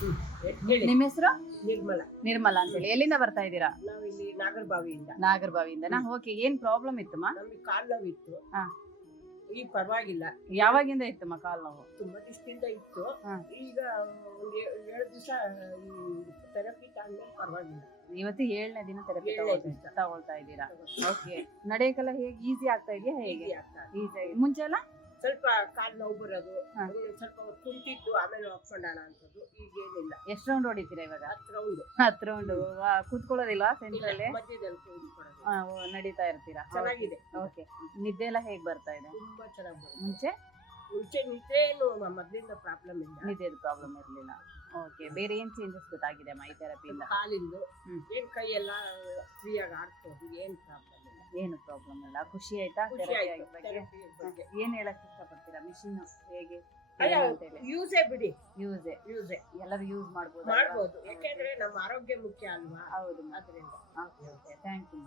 ಹೇಳಿ. ನಿಮ್ಮ ಹೆಸರು? ನಿರ್ಮಲ. ನಿರ್ಮಲಾ ಅಂತೇಳಿ ಎಲ್ಲಿಂದ ಬರ್ತಾ ಇದ್ದೀರಾ? ನಾವಿಲ್ಲಿ ನಾಗರಬಾವಿಯಿಂದ. ನಾ ಓಕೆ ಏನ್ ಪ್ರಾಬ್ಲಮ್ ಇತ್ತಮ್ಮ? ನಮಗೆ ಕಾಲು ಇತ್ತು ಹಾ. ಈಗ ಪರವಾಗಿಲ್ಲ. ಯಾವಾಗಿಂದ ಇತ್ತಮ್ಮ ಕಾಲ್ ನೋವು? ತುಂಬಾ ದಿವಸದಿಂದ ಇತ್ತು. ಹಾ. ಈಗ ಒಂದು ಏಳು ದಿವಸ ಈ ಥೆರಪಿ ತಗೊಂಡ್ಮೇಲೆ ಪರವಾಗಿಲ್ಲ. ಇವತ್ತು ಏಳನೇ ದಿನ ಥೆರಪಿ ಏಳ್ನೇ ತಗೊಳ್ತಾ ಇದ್ದೀರಾ? ಓಕೆ ನಡೆಯಕ್ಕೆಲ್ಲ ಹೇಗೆ ಈಸಿ ಆಗ್ತಾ ಇದೆಯಾ ಹೇಗೆ? ಆಗ್ತಾ ಇದೆ. ಈಸಿ ಮುಂಚೆ ಎಲ್ಲ? ಸ್ವಲ್ಪ ಕಾಲು ನೋವು ಬರೋದು ಸ್ವಲ್ಪ ಕುಂತಿದ್ದು ಆಮೇಲೆ ಹಾಕ್ಕೊಂಡೋಣ ಅಂತದ್ದು ಈಗ ಏನಿಲ್ಲ ಎಷ್ಟು ರೌಂಡ್ ಹೊಡಿತೀರಾ ಇವಾಗ? ಹತ್ತು ರೌಂಡ್ ಹತ್ತು ರೌಂಡ್ ಕೂತ್ಕೊಳ್ಳೋದಿಲ್ಲ ಸೆಂಟ್ರಲ್ಲಿ ಮಧ್ಯದಲ್ಲಿ ಕೂತ್ಕೊಳ್ಳೋದು. ನಡೀತಾ ಇರ್ತೀರಾ? ಚೆನ್ನಾಗಿದೆ. ಓಕೆ ನಿದ್ದೆ ಎಲ್ಲ ಹೇಗ್ ಬರ್ತಾ ಇದೆ? ತುಂಬಾ ಚೆನ್ನಾಗಿ ಬರುತ್ತೆ. ಮುಂಚೆ? ಮುಂಚೆ ನಿದ್ದೆ ಏನು ಮೊದ್ಲಿಂದ ಪ್ರಾಬ್ಲಮ್ ಇಲ್ಲ. ನಿದ್ದೆ ಪ್ರಾಬ್ಲಮ್ ಇರಲಿಲ್ಲ. ಓಕೆ ಬೇರೆ ಏನು ಚೇಂಜಸ್ ಗೊತ್ತಾಗಿದೆ? ಮೈ ಥೆರಪಿ ಥೆರಪಿಯಿಂದ ಕಾಲಿಂದು. ಹ್ಮ್. ಏನ್ ಕೈ ಎಲ್ಲ ಫ್ರೀಯಾಗಿ ಆಗಿ ಆಡ್ಬೋದು ಏನ್ ಪ್ರಾಬ್ಲಮ್ ಏನು ಪ್ರಾಬ್ಲಮ್ ಇಲ್ಲ. ಖುಷಿ ಆಯ್ತಾ? ಖುಷಿ ಆಯ್ತು. ಬಗ್ಗೆ? ಬಗ್ಗೆ. ಏನ್ ಹೇಳಕ್ ಇಷ್ಟಪಡ್ತೀರಾ? ಮಿಷಿನ್ ಹೇಗೆ ಅಲ್ಲ ಯೂಸೇ ಬಿಡಿ. ಯೂಸ್ ಯೂಸೇ ಎಲ್ಲರೂ ಯೂಸ್ ಮಾಡ್ಬೋದು. ಮಾಡ್ಬೋದು. ಯಾಕೆಂದ್ರೆ ನಮ್ಮ ಆರೋಗ್ಯ ಮುಖ್ಯ ಅಲ್ವಾ? ಹೌದು. ಅದರಿಂದ. Okay okay thank you